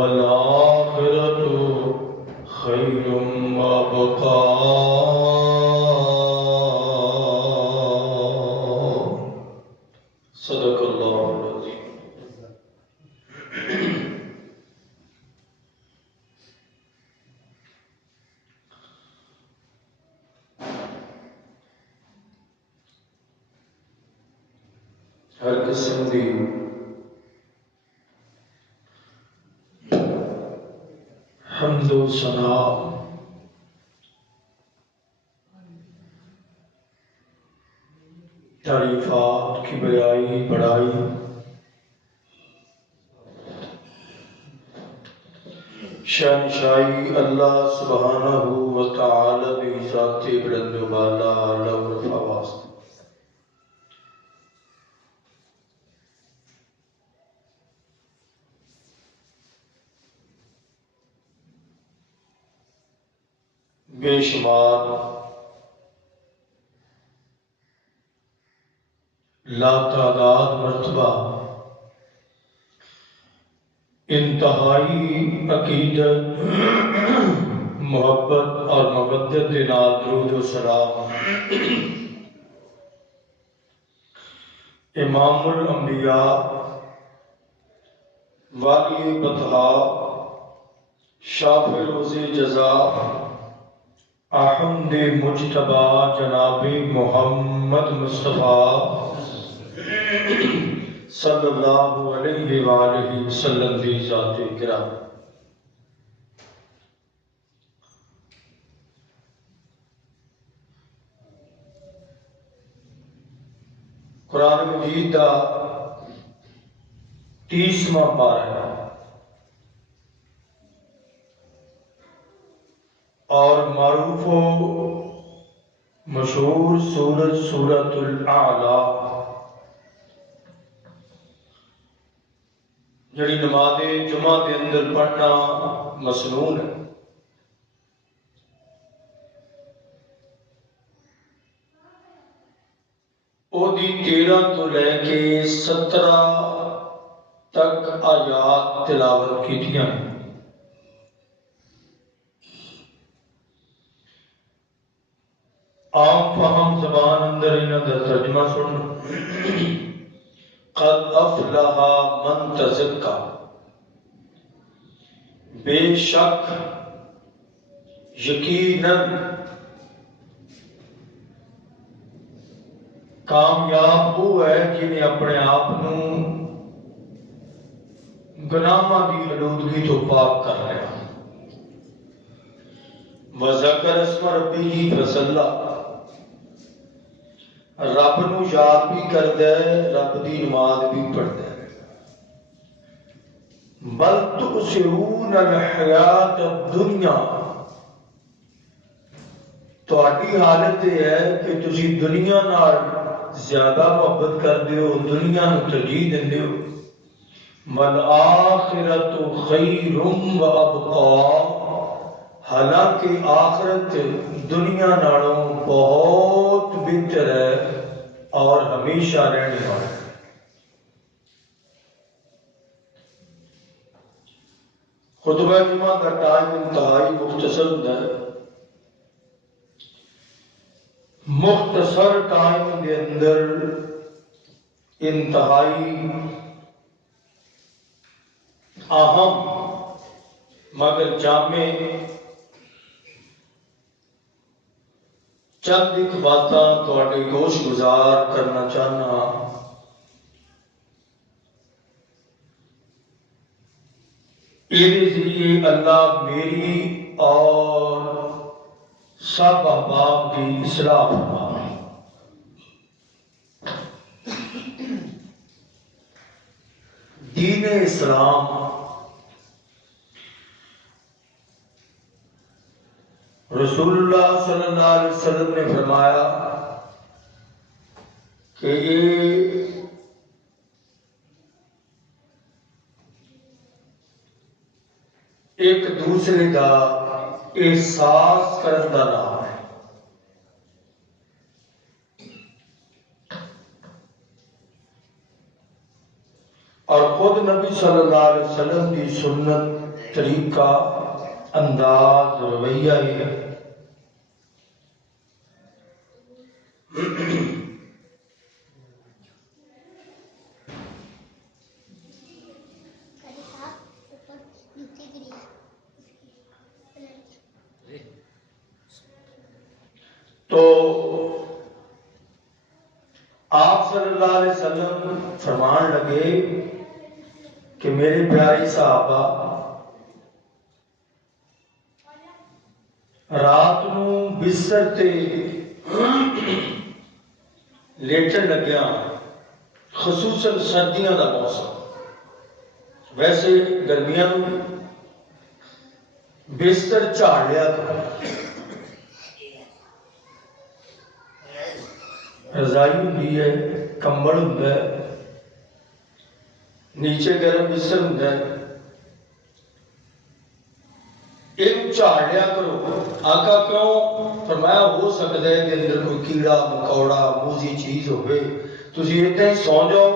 والآخرة خير وأبقى صدق الله العظيم. ہر قسم دی حمد و ثنا تعریفات کی بڑائی شہنشاہی اللہ سبحانہ و تعالی دی ذات بلند و بالا اعلی و رفع واسطے بے شمار لا تعداد مرتبہ انتہائی عقیدت محبت اور مودت کے نال درود و سلام امام الانبیاء والی بطحا شافع روز جزا احمد مجتبی جناب محمد مصطفیٰ صلی اللہ علیہ وآلہ وسلم دی ذات کرام. قرآن مجید دا 30واں پارہ ہے اور معروف و مشہور سورۃ الاعلیٰ جڑی نماز جمعہ کے اندر پڑھنا مسنون ہے. وہ دی 13 تو لے کے 17 تک آیات تلاوت کیتیاں. عام فہم زبان اندر انہاں دا ترجمہ سن. قد افلح من تزکا، بے شک یقیناً کامیاب وہ ہے جنہیں اپنے آپ گناہاں دی آلودگی تو پاک کر لیا. وذکر اسم ربی فصلی، رب نو یاد بھی کردا ہے، رب دی نماز بھی پڑھدا ہے. بل تؤثرون الحیات الدنیا، تہاڈی حالت یہ ہے کہ تسی دنیا نال زیادہ محبت کردے ہو، دنیا نو ترجیح دیندے ہو. والآخرۃ خیر وابقی، حالانکہ آخرت دنیا نالوں بہت بہتر ہے اور ہمیشہ رہنے والا ہے. خطبہ جمعہ کا ٹائم انتہائی مختصر ہے. مختصر ٹائم کے اندر انتہائی اہم مگر جامع چند ایک باتاں تواڈے گوش گزار کرنا چاہنا. یہ ذریعے اللہ میری اور سب احباب کی اصلاح فرمائے. دین اسلام رسول اللہ صلی اللہ علیہ وسلم نے فرمایا کہ یہ ایک دوسرے کا احساس کرن دا نام ہے. اور خود نبی صلی اللہ علیہ وسلم کی سنت طریقہ، انداز، رویہ ہی ہے۔ تو آپ صلی اللہ علیہ وسلم فرمان لگے کہ میرے پیارے صحابہ، رات نو بستر تے لیٹن لگیا، خصوصاً سردیاں دا موسم، ویسے گرمیاں میں بستر جھاڑ لیا کرو، رضائی ہوندی ہے، کمبل ہوندا ہے، نیچے گرم بستر ہوندا ہے، ایک جھاڑ لیا کرو۔ آقا کیوں فرمایا؟ ہو سکتا ہے کہ اندر کوئی کیڑا مکوڑا موزی چیز ہوئے، تسی اتنا ہی سو جاؤ،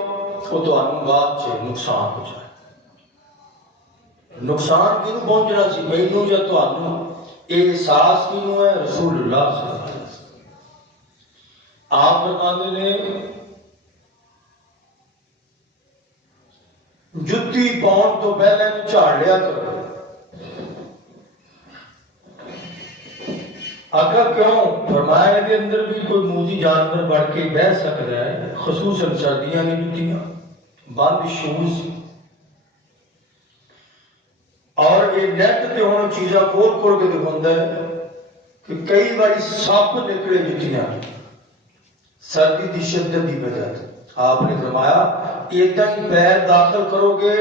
وہ تمہیں بعد سے نقصان ہو جائے۔ نقصان کیوں پہنچنا سی؟ مینوں یا تمہیں؟ یہ احساس کیوں ہے؟ رسول اللہ صلی اللہ علیہ وسلم آپ فرماتے نے جتی پاؤن تو پہلے جھاڑ لیا کرو۔ آقا کیوں؟ فرمایا کہ اندر بھی کوئی موذی جانور بڑھ کے بہ سکتا ہے، خصوصاً سردیاں کی جتیاں، بند شوز، اور یہ نیٹ تے ہونا چیزاں کھول کھول کے دکھاتا ہے کہ کئی باری سپ نکلے جتیاں سردی کی شدت کی وجہ سے۔ آپ نے فرمایا اتنا ہی پیر داخل کرو گے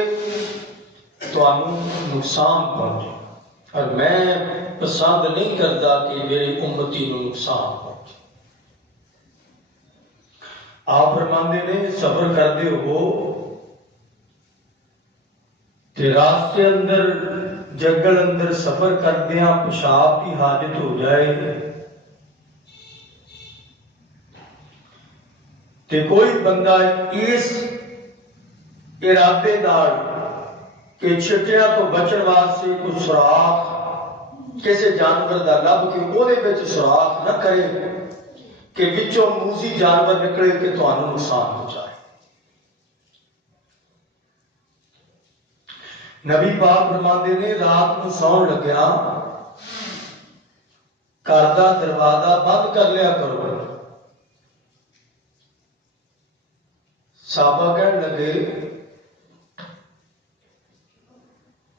تو نقصان پہنچے، اور میں پسند نہیں کرتا کہ میری امتی کو نقصان پہنچے۔ آپ فرماندے نے سفر کرتے ہو تے راستے اندر جنگل اندر سفر کردیاں پیشاب کی حاجت ہو جائے تے کوئی بندہ اس ارادے دار کہ چٹیاں تو بچن واسطے کوئی سوراخ کسی جانور دا لب کے وہ وچ سوراخ نہ کرے کہ وچوں موذی جانور نکلے کہ تمہیں نقصان ہو جائے۔ نبی پاک فرماندے نے رات کو سون لگیا گھر دا دروازہ بند کر لیا کرو۔ صحابہ کہنے لگے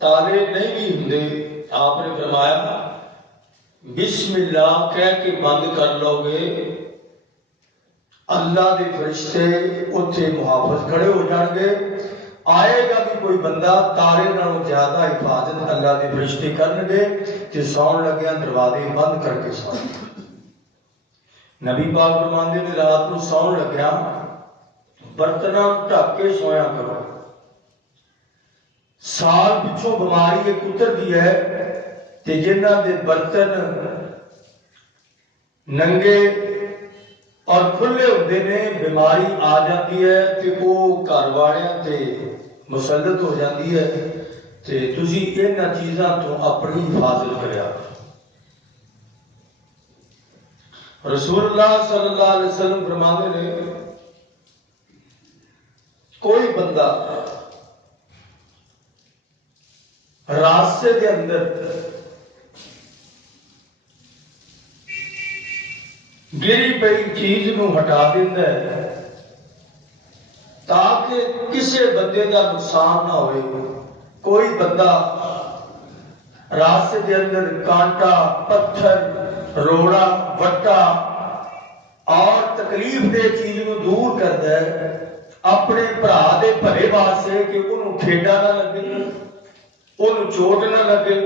تالے نہیں بھی ہوندے، آپ نے فرمایا بسم اللہ کہہ کے بند کر لو گے، اللہ دے فرشتے اتھے محافظ کھڑے ہو جان گے، آئے گا بھی کوئی بندہ تارے نالوں زیادہ حفاظت اللہ دے فرشتے کرن گے، تے سون لگیا دروازے بند کر کے سون۔ نبی پاک فرماندے نے رات کو سون لگیا برتناں ڈھک کے سویا کرو۔ سال پچھوں بیماری ایک اتر دی ہے تے جنہ دے برتن ننگے اور کھلے ہوندے نے بیماری آ جاتی ہے تے وہ گھر والیاں تے مسلط ہو جاتی ہے، تے تسی انہاں چیزاں تو اپنی حفاظت کریا۔ رسول اللہ صلی اللہ علیہ وسلم فرماتے نے کوئی بندہ راستے کے اندر گری پئی چیز نو ہٹا دیتا ہے تاکہ کسی بندے کا نقصان نہ ہوئے۔ کوئی بندہ راستے کے اندر کانٹا، پتھر، روڑا، وٹا اور تکلیف دے چیز نو دور کرتا ہے اپنے بھرا دے بھلے واسطے کہ انہوں کھیڈا نہ لگے، انہوں چوٹ نہ لگے،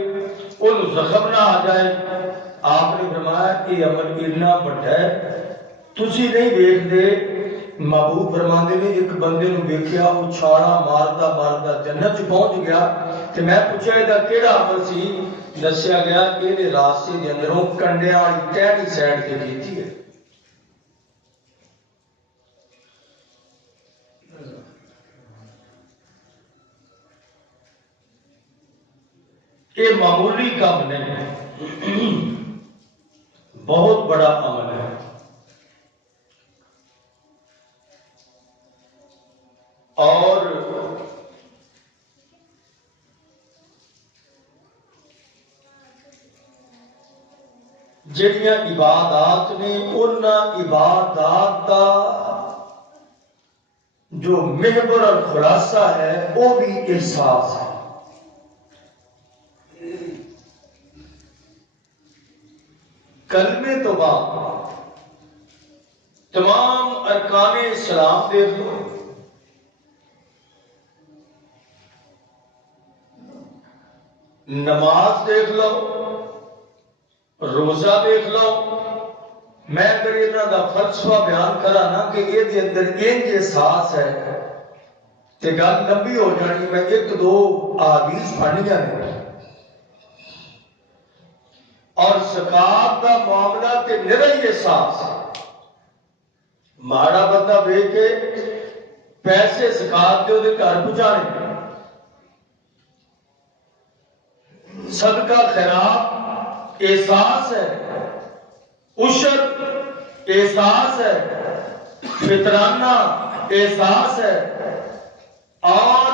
انہوں زخم نہ آ جائے۔ آپ نے فرمایا کہ عمل اتنا بڑا ہے تسی نہیں دیکھتے۔ محبوب فرماندے نے ایک بندے نو دیکھیا وہ چھاڑا ماردا ماردا جنت چ پہنچ گیا تے میں پوچھا یہ کیڑا عمل سی؟ دسیا گیا کہ یہ راستے دے اندروں کنڈیاں والی ٹہنی سائڈ تے کیتی ہے۔ یہ معمولی کام نہیں، بہت بڑا عمل ہے۔ اور جڑیاں عبادات نے ان عبادات کا جو محور اور خلاصہ ہے وہ بھی احساس ہے۔ کلمے تو بعد تمام ارکان اسلام دیکھ لو، نماز دیکھ لو، روزہ دیکھ لو۔ میں اگر انہاں دا فلسفہ بیان کرا نا کہ یہ دے اندر انج احساس ہے تے گل لمبی ہو جانی، میں ایک دو احادیث پڑھنیاں نے۔ اور زکات دا معاملہ تے نرا ہی احساس ہے۔ ماڑا بندہ وے کے پیسے زکات دے دے گھر پہنچانے، صدقہ خیرات احساس ہے، عشر احساس ہے، فطرانہ احساس ہے، اور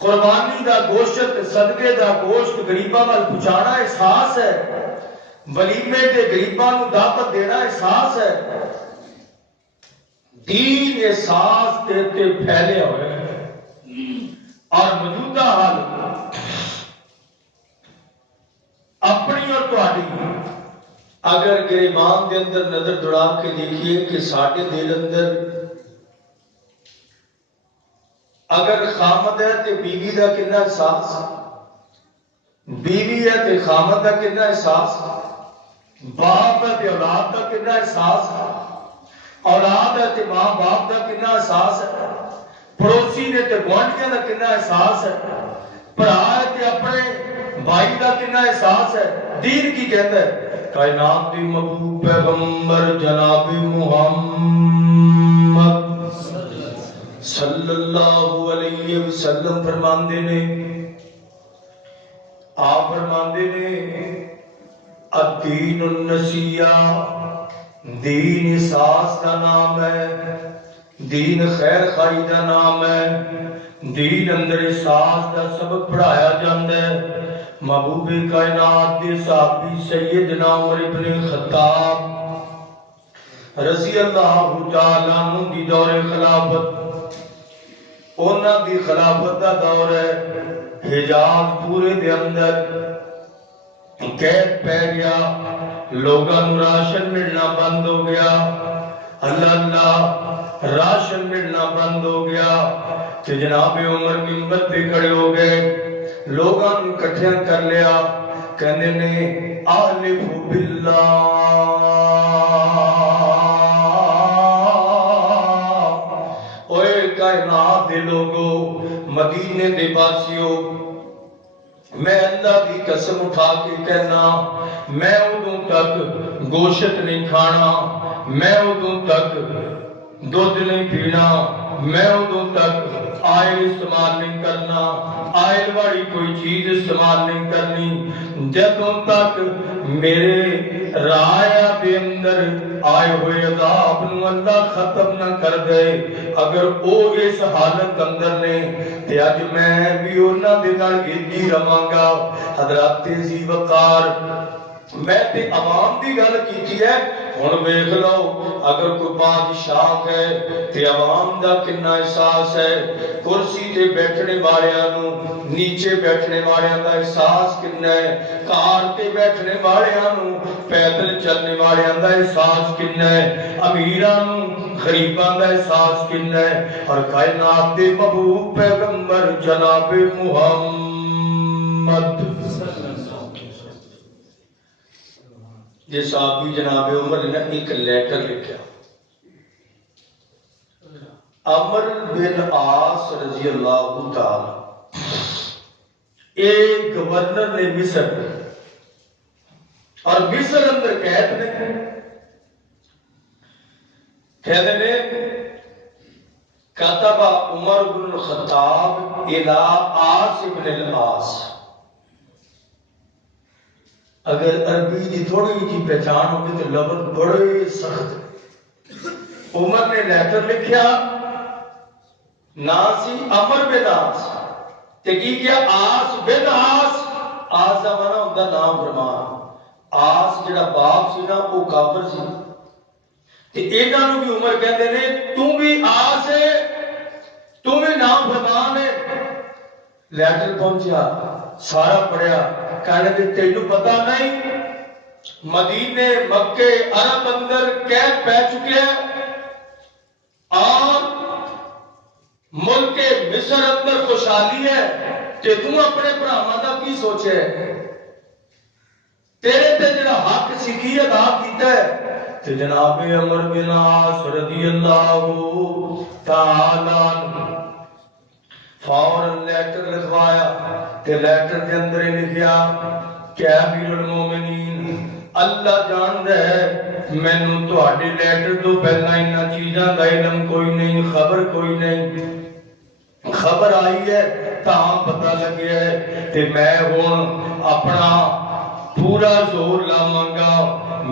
قربانی دا گوشت صدقے دا گوشت غریباں وال پہنچانا احساس ہے، ولیمے تے غریباں نوں دعوت دینا احساس ہے۔ دین احساس تے پھیلے ہوئے ہیں۔ اور موجودہ حال اپنی اور تہاڈی اگر گریبان دے اندر نظر دوڑا کے دیکھیے کہ ساڈے دل اندر اگر خامد ہے تے بیوی دا کتنا احساس، بیوی ہے تے خامد دا کتنا احساس، باپ ہے تے اولاد دا کتنا احساس، اولاد ہے تے ماں باپ دا کتنا احساس ہے، پڑوسی نے تے گوانڈیاں دا کتنا احساس ہے، بھرا ہے تے اپنے بھائی دا کتنا احساس ہے۔ دین کی کہتا ہے کائنات دی محبوب پیغمبر جناب محمد صلی اللہ علیہ وسلم فرماندے نے، آپ فرماندے نے الدین النسیہ، دین احساس کا نام ہے، دین خیر خائی کا نام ہے، دین اندر احساس کا سبق پڑھایا جاندہ ہے۔ محبوب کائنات دے صحابی سیدنا عمر ابن خطاب رضی اللہ تعالیٰ عنہ دی دور خلافت، انہاں دی خلافت دا دور ہے، حجاز پورے دے اندر قید پہ گیا، لوگاں نوں راشن ملنا بند ہو گیا، اللہ راشن ملنا بند ہو گیا کہ جناب عمر منبر پہ کھڑے ہو گئے، لوگاں نوں اکٹھیاں کر لیا، کہنے نے احلف باللہ اوے کائنات دے لوگو، مدینے دے باسیو، میں اللہ کی قسم اٹھا کے کہنا میں ادوں تک گوشت نہیں کھانا، میں ادوں تک دودھ نہیں پینا، میں ادوں تک آئل استعمال نہیں کرنا، آئل والی کوئی چیز استعمال نہیں کرنی جدوں تک میرے رایا دے اندر آئے ہوئے عذاب نو اللہ ختم نہ کر دے۔ اگر او اس حالت اندر نے تے اج میں بھی انہاں دے نال گیجی رواں گا۔ حضرات ذی وقار میں تے عوام دی گل کیتی ہے، ہن ویکھ لو اگر کوئی بادشاہ ہے تے عوام دا کتنا احساس ہے، کرسی تے بیٹھنے والیاں نو نیچے بیٹھنے والیاں دا احساس کتنا ہے، کار تے بیٹھنے والیاں نو پیدل چلنے والیاں دا احساس کتنا ہے، امیراں نو غریباں دا احساس کتنا ہے، اور کائنات دے محبوب پیغمبر جناب محمد جس صحابی جناب عمر نے ایک لیٹر لکھا، عمر بن عاص رضی اللہ تعالی، ایک گورنر نے مصر، اور مصر اندر قید نے کہتے نے کتب عمر بن الخطاب الى عاص بن العاص، اگر عربی کی تھوڑی جی پہچان ہوگی تو لفظ بڑے سخت۔ عمر نے لیٹر لکھیا، نام سی امر بن عاص، تے کی کیا آس بن عاص، آس دا مانا ہوندا نام فرمان۔ آس جڑا باپ سی نا وہ کافر سی، تے انہاں نوں بھی عمر کہندے نے تو بھی آس ہے، تو بھی نام فرمان ہے۔ لیٹر پہنچیا، سارا پڑھیا، کہنے دے تینوں پتہ نہیں مدینے مکے عرب اندر قید پہ چکے ہیں اور ملک مصر اندر خوشحالی ہے، تے تو اپنے بھراواں دا کی سوچے؟ تیرے تے جڑا حق سی کی ادا کیتا ہے؟ تے جناب عمر بن عاص رضی اللہ تعالی عنہ فوراً لیٹر لکھوایا، تے لیٹر کے اندر لکھیا کہ امیر المومنین اللہ جاندا ہے مینوں تہاڈے لیٹر تو پہلا انہاں چیزاں دا علم کوئی نہیں، خبر کوئی نہیں، خبر آئی ہے تاں پتہ لگیا ہے، تے میں ہن اپنا پورا زور لاواں گا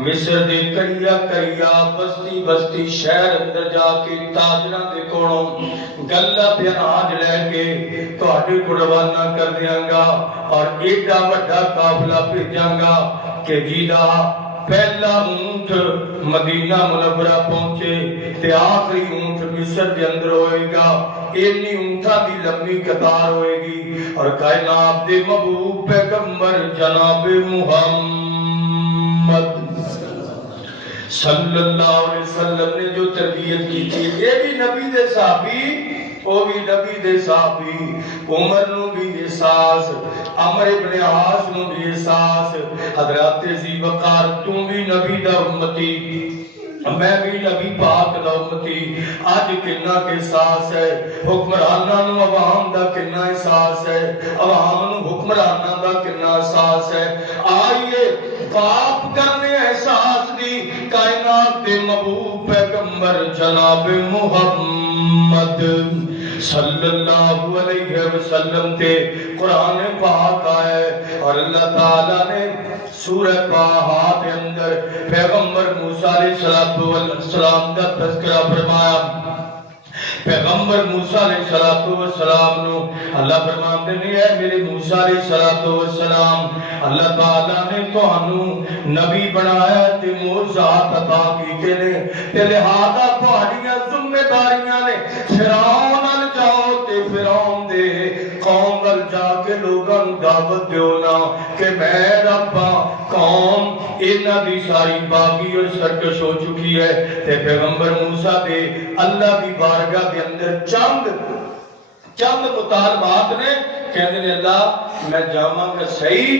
مصر دے کریا کریا بستی بستی شہر اندر جا کے تاجراں دے کولوں گلا تے اناج لے کے تہاڈے کول روانہ کر دیاں گا اور ایڈا وڈا قافلہ بھیجاں گا کہ جیدا پہلا اونٹ مدینہ منورہ پہنچے تے آخری اونٹ مصر دے اندر ہوئے گا، اینی اونٹاں دی لمبی قطار ہوئے گی اور کائنات دے محبوب پیغمبر جناب محمد صلی اللہ علیہ وسلم نے جو تربیت کی تھی، یہ بھی نبی دے صحابی، وہ بھی نبی دے صحابی، عمر نو بھی احساس، عمر ابن عاص نو بھی احساس، حضرات ذی وقار تو بھی نبی دا امتی، میں بھی نبی پاک دا امتی، آج کنا کے احساس ہے، حکمراناں نو عوام دا کنا احساس ہے، عوام نو حکمراناں دا کنا احساس ہے، آئیے باپ کرنے احساس دی کائنات دے محبوب پیغمبر جناب محمد صلی اللہ علیہ وسلم تے قرآن پاک آئے اور اللہ تعالیٰ نے سورہ طٰہٰ کے اندر پیغمبر موسیٰ علیہ السلام کا تذکرہ فرمایا۔ پیغمبر موسیٰ علیہ السلام نو اللہ فرماندے نے اے میرے موسیٰ علیہ السلام اللہ تعالیٰ نے تانوں نبی بنایا تے معجزات عطا کیتے نے تے لہذا تہاڈیاں ذمہ داریاں نے فرعون نال جاؤ تے فرعون دے قوم نال جا کے لوگاں نوں دعوت دیو نا کہ میں رب قوم انہاں دی ساری باغی اور سرکش ہو چکی ہے تے پیغمبر موسیٰ دے اللہ دی بارگاہ دے اندر چند مطالبات نے کہتے ہیں اللہ میں جاواں گا صحیح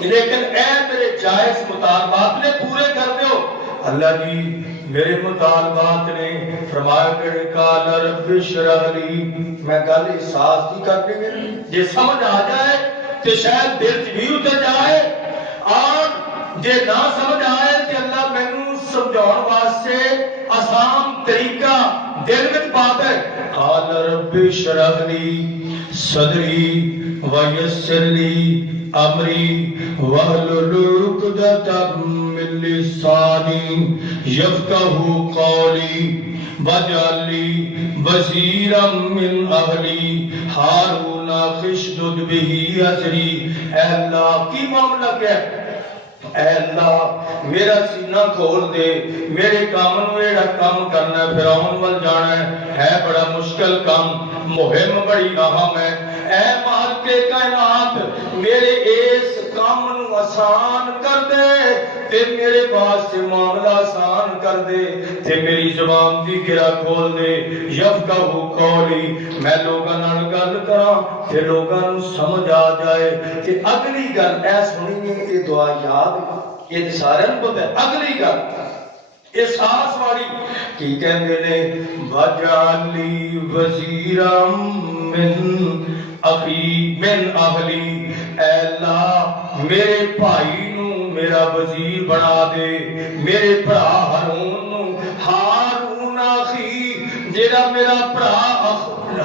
لیکن اے میرے جائز مطالبات نے پورے کر دیو۔ اللہ جی میرے مطالبات نے فرمایا کہ قال رب اشرح لی، میں گل احساس کی کرنی ہے جے سمجھ آ جائے تو شاید دل بھی اتر جائے اور جے نہ سمجھ آئے کہ اللہ مینوں سمجھاؤن واسطے آسان طریقہ دل وچ بات ہے۔ قال رب اشرح لی صدری ویسر لی امری واحلل عقدۃ من لسانی یفقہوا قولی واجعل لی وزیرا من اہلی ہارون اشدد بہ ازری۔ اے اللہ کی معاملہ کیا ہے؟ اے اللہ میرا سینہ کھول دے، میرے کام نو ایڑا کام کرنا ہے، فرعون ول جانا ہے بڑا مشکل کام، مہم بڑی اہم ہے۔ اے مالک کائنات میرے اس کام نو آسان کر دے تے میرے واسطے معاملہ آسان کر دے تے میری زبان دی گرا کھول دے، یفقہوا قولی میں لوگاں نال گل کراں تے لوگاں نو سمجھ آ جائے تے اگلی گل اے سنی ہے یہ دعا یاد یہ سارے نوں پتہ ہے۔ اگلی گل احساس والی کی کہندے نے واجعل لی وزیرا من اخی من اہلی، اے اللہ میرے بھائی نو میرا وزیر بنا دے، میرے بھرا ہارون نو، ہارون اخی جیڑا میرا بھرا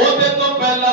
ਉਹਦੇ ਤੋਂ ਪਹਿਲਾਂ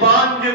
5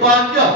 5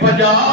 50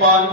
5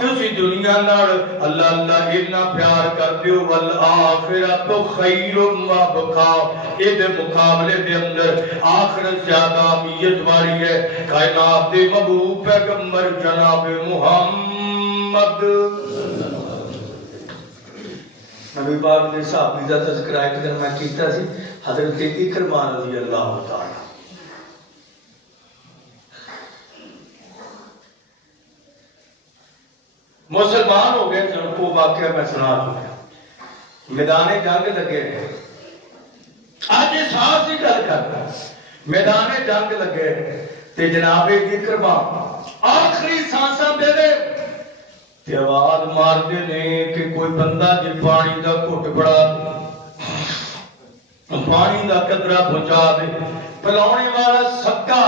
تسی دنیا نال اللہ اللہ اتنا پیار کر دیو والآخرت خیر و ابقا ادھے مقابلے دے اندر آخرت زیادہ اہمیت والی ہے کائنات دے محبوب پیغمبر جناب محمد نبی پاک نے صحابی دا تذکرہ ایک دن میں کیتا سی حضرت اکرمہ رضی اللہ تعالی مسلمان ہو گئے جن کو واقعہ میں سنا چکا میدان جنگ لگے آج ساتھ ہی گل کرتا میدان جنگ لگے تے جناب اکرمہ آخری سانساں دے دے تے آواز مار دے نے کہ کوئی بندہ جی پانی دا گھٹ بڑا پانی دا قطرہ پہنچا دے پلاونے والا سکا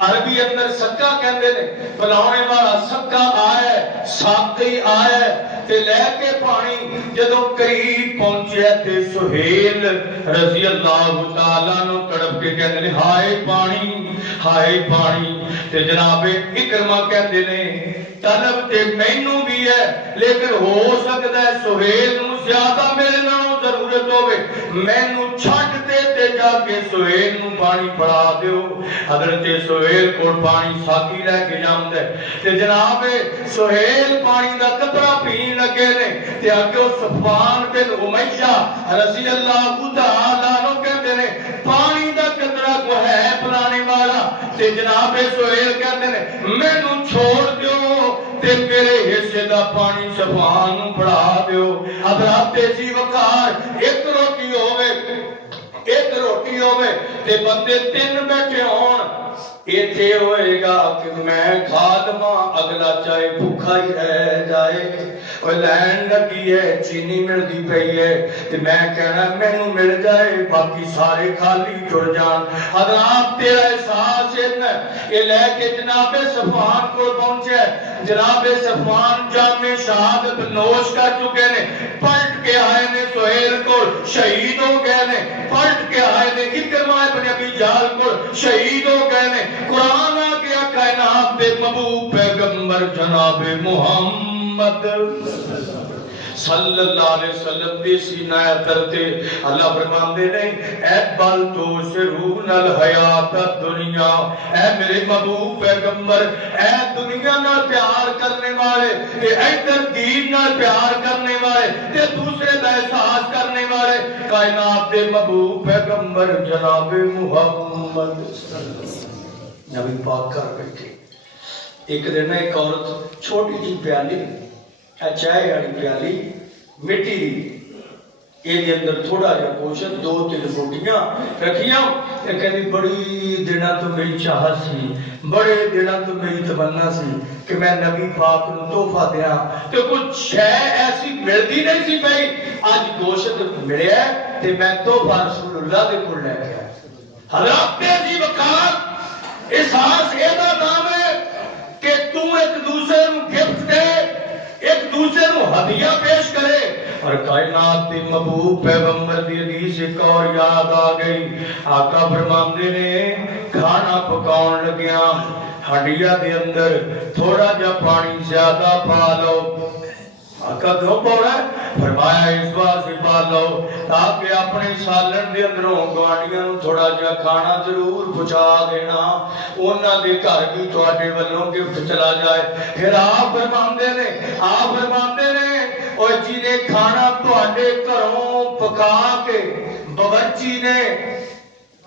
عربی اندر سکا کہندے نے پلاونے والا سکا آئے ساقی آئے تے لے کے پانی جدوں قریب پہنچے تے سہیل رضی اللہ تعالیٰ نو تڑپ کے کہندے نے ہائے پانی تے جناب اکرمہ کہندے نے طلب تے مینوں بھی ہے لیکن ہو سکتا ہے سہیل نو زیادہ میرے نالوں ضرورت ہوے مینوں چھڈ دے تے جا کے سہیل نو پانی پڑا دیو حضرت سہیل کو پانی ساقی لے کے جاندا ہے تے جناب سہیل پانی دا قطرہ پین لگے نے تے اگے صفوان بن امیہ رضی اللہ تعالی عنہ کہندے نے پانی دا قطرہ کو ہے پلانے والا تے جناب سہیل کہندے نے مینوں چھوڑ دیو تے میرے حصے دا پانی صفوان نوں پڑا دیو حضرات تیزی وقار ایک روٹی ہوئے تے بندے تین بیٹھے ہون ایتھے ہوئے گا کہ میں کھا دماں اگلا چاہے بھوکا ہی رہ جائے اور لین لگی ہے چینی مل دی پئی ہے تے میں کہنا مینوں مل جائے باقی سارے خالی ٹر جان حضرات تیرا احساس ہے یہ لے کے جناب صفوان کو پہنچے جناب صفوان جامع شہادت نوش کر چکے نے پلٹ کے آئے نے سہیل کو شہید ہو گئے نے پلٹ کے آئے نے اکرمہ ابن ابی جہل کو شہید ہو گئے نے قرآن آ گیا کائنات دے محبوب پیغمبر جناب محمد صلی اللہ علیہ وسلم دی سینہ ترتے اللہ فرماندے نہیں اے بل تو شرون الحیات الدنیا اے میرے محبوب پیغمبر اے دنیا نہ پیار کرنے والے اے ادھر دین نہ پیار کرنے والے تے دوسرے دا احساس کرنے والے کائنات دے محبوب پیغمبر جناب محمد نبی پاک کر بیٹھے ایک دن ایک عورت چھوٹی جی پیالی چائے والی پیالی مٹی یہ اندر تھوڑا جا گوشت دو تین روٹیاں رکھیاں کہنی بڑی دنوں تو میری چاہت سی بڑے دنوں تو میری تمنا سی کہ میں نبی پاک نو تحفہ دیاں تو کچھ شے ایسی ملتی نہیں سی پئی اج گوشت ملیا تے میں تحفہ رسول اللہ دے کول لے کے حضرات تیزی وقار احساس ایدا نام ہے کہ تو ایک دوسرے نو گفٹ دے ایک دوسرے نو ہدیہ پیش کرے اور کائنات دی محبوب پیغمبر دی حدیث ایک اور یاد آ گئی آقا فرماندے نے کھانا پکاؤن لگیا ہڈیا دے اندر تھوڑا جا پانی زیادہ پا لو آقا کیوں پاؤنا ہے فرمایا اس واسطے پا لو تاکہ اپنے سالن دے اندروں گوانڈیاں نوں تھوڑا جا کھانا ضرور پہنچا دینا انہاں دے گھر بھی تواڈے والوں گفٹ چلا جائے پھر آپ فرماندے نے اور جی نے کھانا تواڈے گھروں پکا کے باورچی نے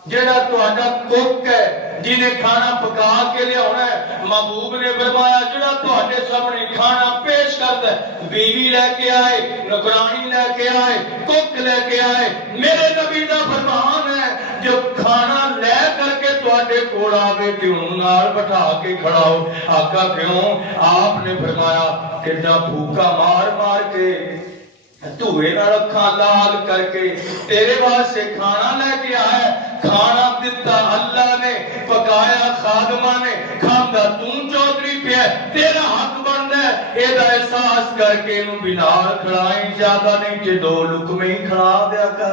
جڑا تواڈا کوک ہے جنہیں کھانا پکا کے لیا ہونا ہے محبوب نے فرمایا جڑا تواڈے سامنے کھانا پیش کرتا ہے بیوی لے کے آئے نوکرانی لے کے آئے کوک لے کے آئے میرے نبی دا فرمان ہے جو کھانا لے کر کے تواڈے کول آوے تے اونوں نال بٹھا کے کھڑاؤ آقا کیوں آپ نے فرمایا کہ نہ بھوکا مار مار کے دھوئے نہ رکھا لال کر کے تیرے واسطے کھانا لے کے آیا کھانا دیتا اللہ نے پکایا خادمہ نے کھاندا توں چودھری پیا تیرا حق بندا ہے ایدا احساس کر کے نو بلال کھڑائیں زیادہ نہیں تے دو لقمے ہی کھڑا دیا کر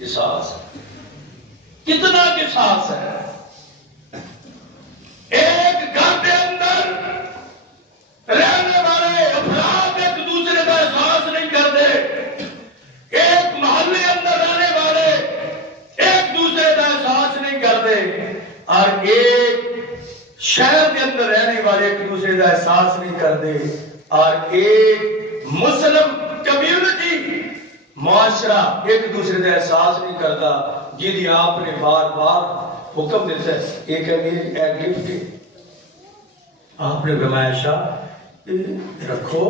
احساس کتنا احساس ہے ایک گھر کے اندر رہنے والے افراد ایک دوسرے کا احساس نہیں کرتے، ایک محلے اندر رہنے والے ایک دوسرے کا احساس نہیں کرتے، اور ایک شہر کے اندر رہنے والے ایک دوسرے کا احساس نہیں کرتے، اور ایک مسلم کمیونٹی معاشرہ ایک دوسرے کا احساس نہیں کرتا، جی آپ نے بار بار حکم دیتا ہے ایک گفٹ آپ نے فرمایا شاہ رکھو۔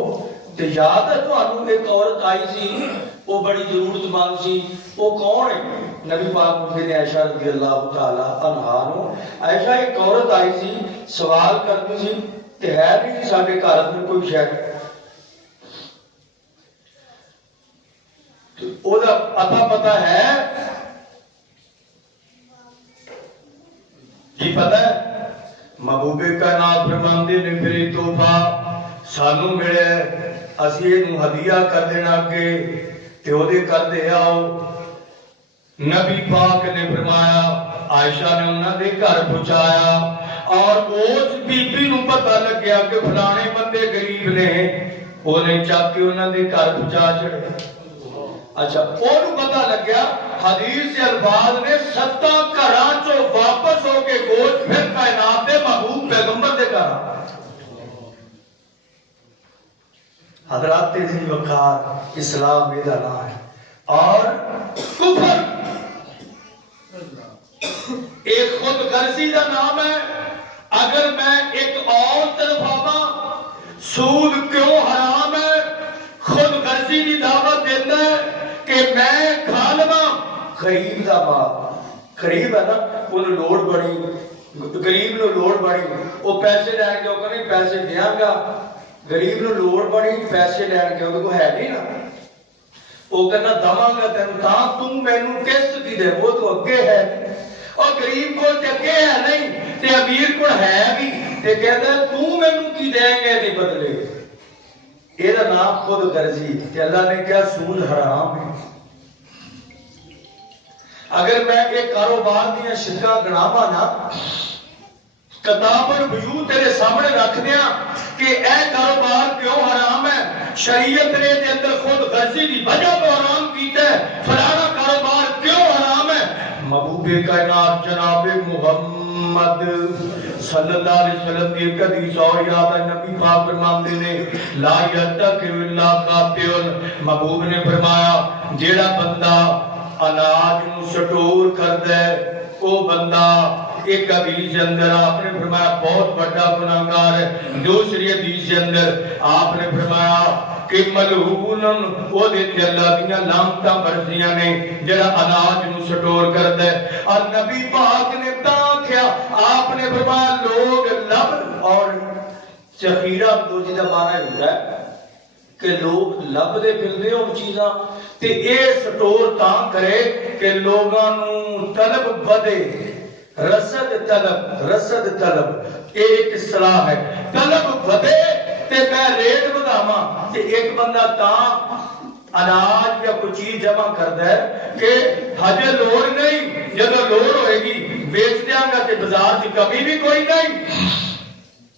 تو یاد ہے تو ایک عورت آئی سی، وہ بڑی ضرورت مند سی، وہ کون ہے؟ نبی پاک مجھے عائشہ رضی اللہ تعالی عنہا نو عائشہ ایک عورت آئی سی، سوال کرتی سی کہ ہے نہیں ساڈے گھر میں کوئی شے، او دا اتا پتا ہے جی پتا ہے محبوب کائنات فرماندے نے میرے تحفہ سانو ملے اسی اینو ہدیہ کر دینا کہ تے او دے کر دے آؤ۔ نبی پاک نے فرمایا، عائشہ نے انہاں دے گھر پہنچایا اور اس بی بی نو پتہ لگیا کہ فلانے بندے غریب نے، انہیں چاک کے انہاں دے گھر پہنچا چھڑے۔ اچھا انہوں پتہ لگیا، حدیث سے الفاظ نے 7 گھراں چوں واپس ہو کے گوشت پھر کائنات دے محبوب پیغمبر دے گھر۔ حضرات تیزی وقار اسلام میرا نام ہے، اور کفر ایک خود غرضی کا نام ہے۔ اگر میں ایک اور طرف آواں، سود کیوں حرام ہے؟ خود غرضی کی دعوت دیتا ہے کہ میں کھا لواں غریب دا مال، غریب ہے نا انہوں لوڑ بڑی، غریب نو لوڑ بڑی، وہ پیسے لین کے وہ نہیں پیسے دیاں گا، غریب نو لوڑ بڑی پیسے لین کے وہ ہے نہیں نا، وہ کہنا دماں گا تینوں تاں تم مینوں قسط دی دے، وہ تو اگے ہے، اور غریب کو اگے ہے نہیں تے امیر کو ہے بھی تے کہتا ہے تم مینوں کی دیں گے نہیں بدلے۔ یہ نام خود غرضی کہ اللہ نے کیا سود حرام ہے۔ اگر میں ایک کاروبار دیا شرکا گناواں نا، کتاب البیوع تیرے سامنے رکھ دیا کہ اے کاروبار کیوں حرام ہے، شریعت نے دے اندر خود غرضی دی وجہ تو حرام کیتا ہے، فلانا کاروبار کیوں حرام ہے؟ محبوب کائنات جناب محمد صلی اللہ علیہ وسلم کی ایک حدیث اور یاد ہے، نبی پاک فرماندے نے لا یتقی الا قاتل، محبوب نے فرمایا جیڑا بندہ اناج نو سٹور کردا ہے وہ بندہ، ایک حدیث کے اندر آپ نے فرمایا بہت بڑا گناہگار ہے، دوسری حدیث کے اندر آپ نے فرمایا کہ ملعون وہ دیتے اللہ دیاں لعنتاں برسیاں نے جڑا اناج نو سٹور کردا ہے۔ اور نبی پاک نے کیا آپ نے فرمایا لوگ لب اور ذخیرہ دوجی دا معنی ہوتا ہے کہ لوگ لب دے پھردے ان چیزاں تے اے سٹور تاں کرے کہ لوگاں نو طلب بدے، رسد طلب ایک اصطلاح ہے، طلب بدے تے میں ریٹ بداواں تے ایک بندہ تاں اناج یا کوئی چیز جمع کرتا ہے کہ ہجے لوڑ نہیں، جب لوڑ ہوئے گی بیچ دیاں گا تے بازار کی کمی بھی کوئی نہیں۔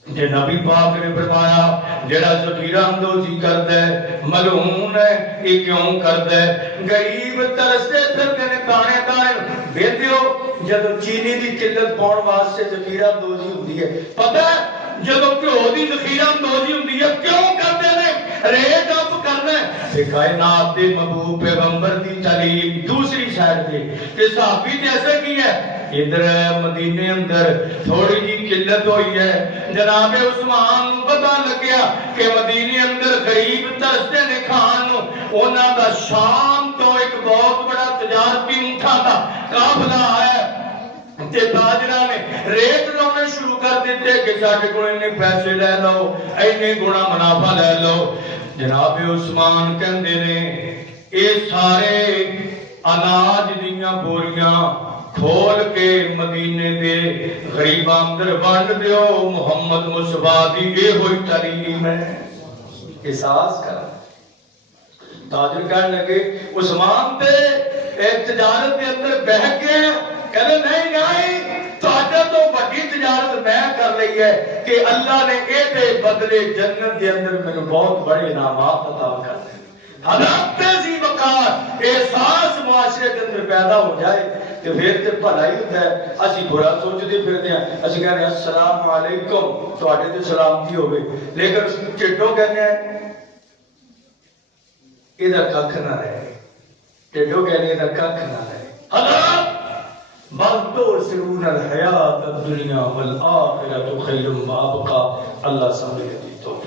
جے نبی پاک نے فرمایا جڑا ذخیرہ اندوزی کرتا ہے ملعون ہے، یہ کیوں کرتا ہے؟ غریب ترستے پھرتے نے دانے دانے بھیجو، جب چینی دی قلت پاؤن واسطے ذخیرہ اندوزی ہوتی ہے، پتہ ہے جب گھیو دی ذخیرہ اندوزی ہوتی ہے کیوں کرتے ہیں؟ ریٹ اپ کرنا ہے۔ کائنات دے محبوب پیغمبر دی تعلیم دوسری سائڈ تے کہ صحابی جیسے کی ہے، ادھر مدینے اندر تھوڑی جی قلت ہوئی ہے، جناب عثمان نو پتہ لگیا کہ مدینے اندر غریب ترستے نے کھان نو، انہاں دا شام تو ایک بہت بڑا تجارتی اونٹاں دا قافلہ ہے تے تاجراں نے ریٹ لانے شروع کر دیتے کہ ساڈے کول اتنے پیسے لے لو، اینے گنا منافع لے لو۔ جناب عثمان کہندے نے اے سارے اناج دیاں بوریاں کھول کے مدینے دے غریباں اندر بانٹ دیو، محمد مصطفیٰ دی اے ہوئی تعلیم ہے۔ احساس کر تاجر کہنے لگے عثمان تے ایک تجارت کے اندر بہک گئے، کہنے نہیں تو آجا تو بڑی تجارت میں کر رہی ہے کہ اللہ نے اے دے بدلے جنت دے اندر میں بہت بڑے انعامات عطا کر دے. حالات ذی وقار احساس معاشرے کے اندر پیدا ہو جائے کہ پھر تے بھلا ہی ہوتا ہے. اسی برا سوچتے پھرتے ہیں, اسی کہنے ہیں السلام علیکم, تواڈے تے سلامتی ہوے, لیکن ٹھڈوں کہنے ہیں ادھر ککھ نہ رہے, ٹھڈوں کہنے ادھر ککھ نہ رہے. حالات بل تؤثرون الحیات الدنیا والآخرۃ خیر وابقیٰ. اللہ سمجھے دی تو